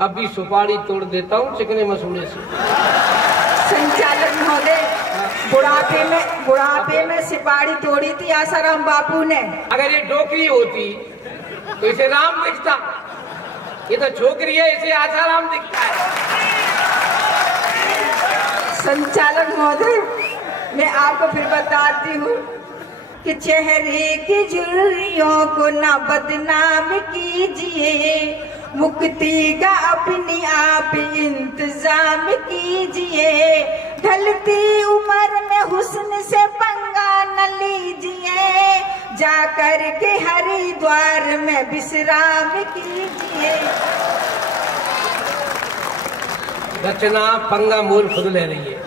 अभी सुपारी तोड़ देता हूँ चिकने मसूड़े से। संचालक महोदय, बुढ़ापे में सुपारी तोड़ी थी आसाराम बापू ने। अगर ये डोकरी होती तो इसे राम दिखता, ये तो छोकरी है, इसे आसाराम दिखता है। संचालक महोदय, मैं आपको फिर बताती हूँ कि चेहरे की झुर्रियों को ना बदनाम कीजिए, मुक्ति का अपनी आप इंतजाम कीजिए, ढलती उम्र में हुस्न से पंगा न लीजिए, जाकर के हरिद्वार में विश्राम कीजिए। रचना पंगा मोल खुद ले रही है।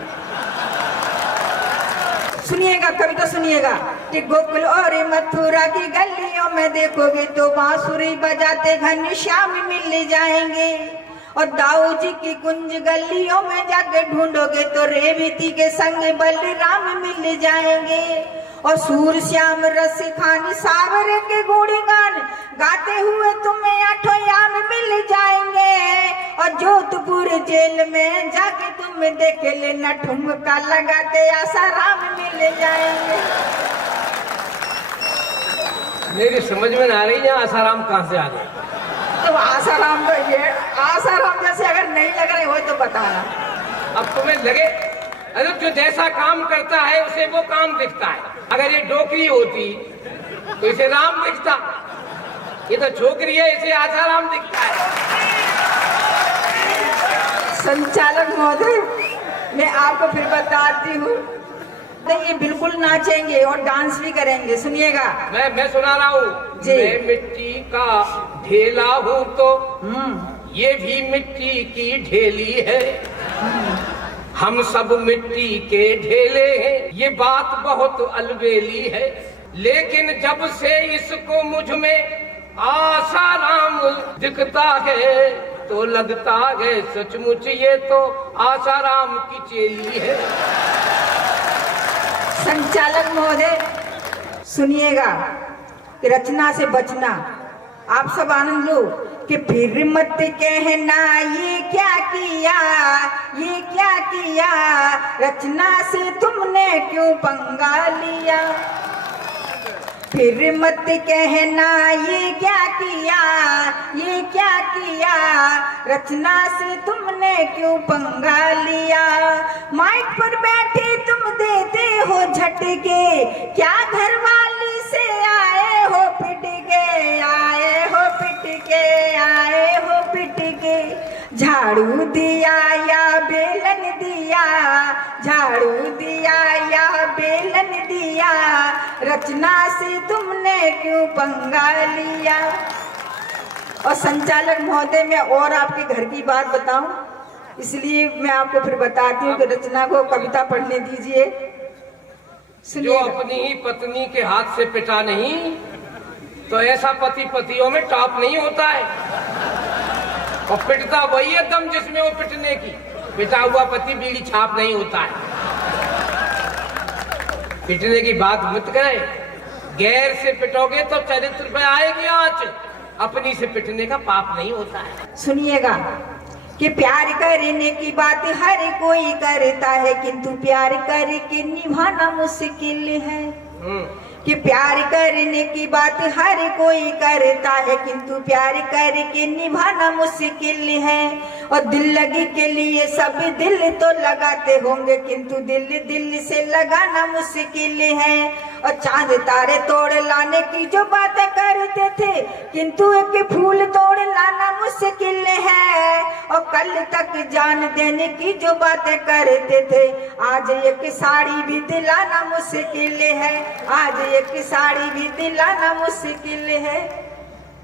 सुनिएगा, कविता सुनिएगा कि गोकुल और मथुरा की गलियों में देखोगे तो बांसुरी बजाते घनश्याम मिल जाएंगे, और दाऊ जी की कुंज गलियों में जाके ढूंढोगे तो रेवती के संग बलराम मिल जाएंगे, और सूर श्याम रस खान सावरे के गुणगान गाते हुए तुम्हें आठों याम मिल जाएंगे, और जोधपुर जेल में जाके तुम देख लेना ठुमका लगाते आसाराम मिल जाएंगे। मेरी समझ में ना आ रही है आसाराम कहाँ से आ गए। तो आसाराम तो ये आसाराम जैसे अगर नहीं लग रहे हो तो बताना। अब तुम्हें लगे, अरे जो जैसा काम करता है उसे वो काम दिखता है। अगर ये डोकरी होती तो इसे राम दिखता, ये तो छोकरी है, इसे आसाराम दिखता है। संचालक महोदय, मैं आपको फिर बताती हूँ, ये बिल्कुल नाचेंगे और डांस भी करेंगे, सुनिएगा। मैं सुना रहा हूँ। मैं मिट्टी का ढेला हूँ तो ये भी मिट्टी की ढेली है, हम सब मिट्टी के ढेले हैं, ये बात बहुत अलबेली है, लेकिन जब से इसको मुझ में आसाराम दिखता है तो लगता है सचमुच ये तो आसाराम की चेली है। संचालक महोदय, सुनिएगा कि रचना से बचना, आप सब आनंद लो कि फिर मत कहना ये क्या किया, ये क्या किया, रचना से तुमने क्यों पंगा लिया, फिर मत कहना ये क्या किया, ये क्या किया, रचना से तुमने क्यों पंगा लिया, माइक पर बैठे तुम देते हो झटके, क्या घरवाली से आए हो पिटके, आए हो पिटके, आए हो पिटके, झाड़ू दिया या बेलन दिया, झाड़ू दिया या बेलन दिया, रचना से तुमने क्यों पंगा लिया। और संचालक महोदय, मैं और आपके घर की बात बताऊं, इसलिए मैं आपको फिर बताती हूँ कि रचना को कविता पढ़ने दीजिए। जो अपनी ही पत्नी के हाथ से पिटा नहीं तो ऐसा पति पतियों में टॉप नहीं होता है, और पिटता वही है दम जिसमें वो पिटने की, पिटा हुआ पति बीड़ी छाप नहीं होता है। पिटने की बात मत करें, गैर से पिटोगे तो चरित्र पे आएगी आंच, अपनी से पिटने का पाप नहीं होता है। सुनिएगा कि प्यार करने की बात हर कोई करता है, किंतु प्यार करके निभाना मुश्किल है, कि प्यार करने की बात हर कोई करता है, किंतु प्यार करके निभाना मुश्किल है, और दिल लगी के लिए सब दिल तो लगाते होंगे, किंतु दिल दिल से लगाना मुश्किल है, और चांद तारे तोड़ लाने की जो बातें करते थे, किंतु एक फूल तोड़ लाना मुश्किल है, और कल तक जान देने की जो बातें करते थे, आज एक साड़ी भी दिलाना मुश्किल है, आज एक साड़ी भी दिलाना मुश्किल है।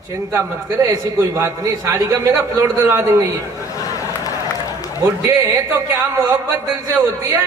चिंता मत करे, ऐसी कोई बात नहीं, साड़ी का मेरा प्लॉट दिलवा देंगे। ये बुढ़े हैं तो क्या मोहब्बत दिल से होती है,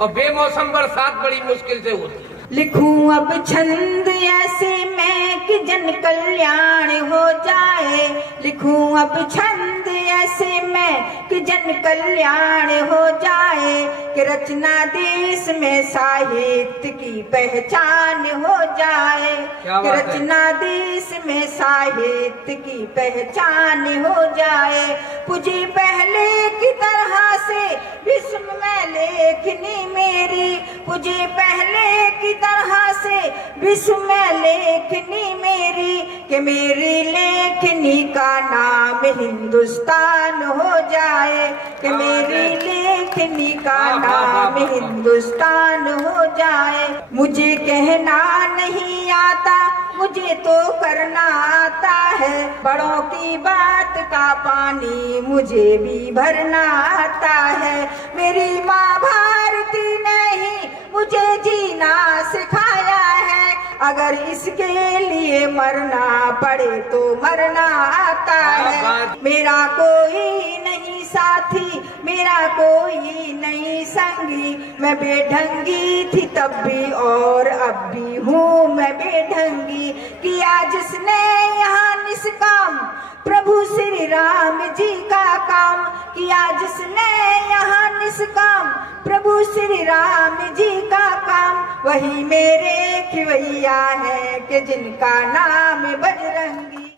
और बेमौसम बरसात बड़ी मुश्किल से होती है। लिखूं अब छंद ऐसे मैं कि जन कल्याण हो जाए, लिखूं अब छंद ऐसे में कि जन कल्याण हो जाए, कि रचना देश में साहित्य की पहचान हो जाए, कि रचना देश में साहित्य की पहचान हो जाए। पूजी पहले की तरह से विश्व में लेखनी मेरी, पूजी पहले की तरह से विश्व में लेखनी मेरी, कि मेरी लेखनी का नाम हिंदुस्तान हो जाए, कि मेरी लेखनी का नाम हिंदुस्तान हो जाए। मुझे कहना नहीं आता, मुझे तो करना आता है, बड़ों की बात का पानी मुझे भी भरना आता है। मेरी माँ भारती ने ही मुझे जीना सिखाया है, अगर इसके लिए मरना पड़े तो मरना आता है। मेरा कोई नहीं साथी, मेरा कोई नहीं संगी, मैं बेढंगी थी तब भी और अब भी हूँ मैं बेढंगी। किया जिसने यहाँ निष्काम प्रभु श्री राम जी का काम, किया जिसने यहाँ निष्काम प्रभु श्री राम जी का काम, वही मेरे खिवैया है कि जिनका नाम बजरंगी।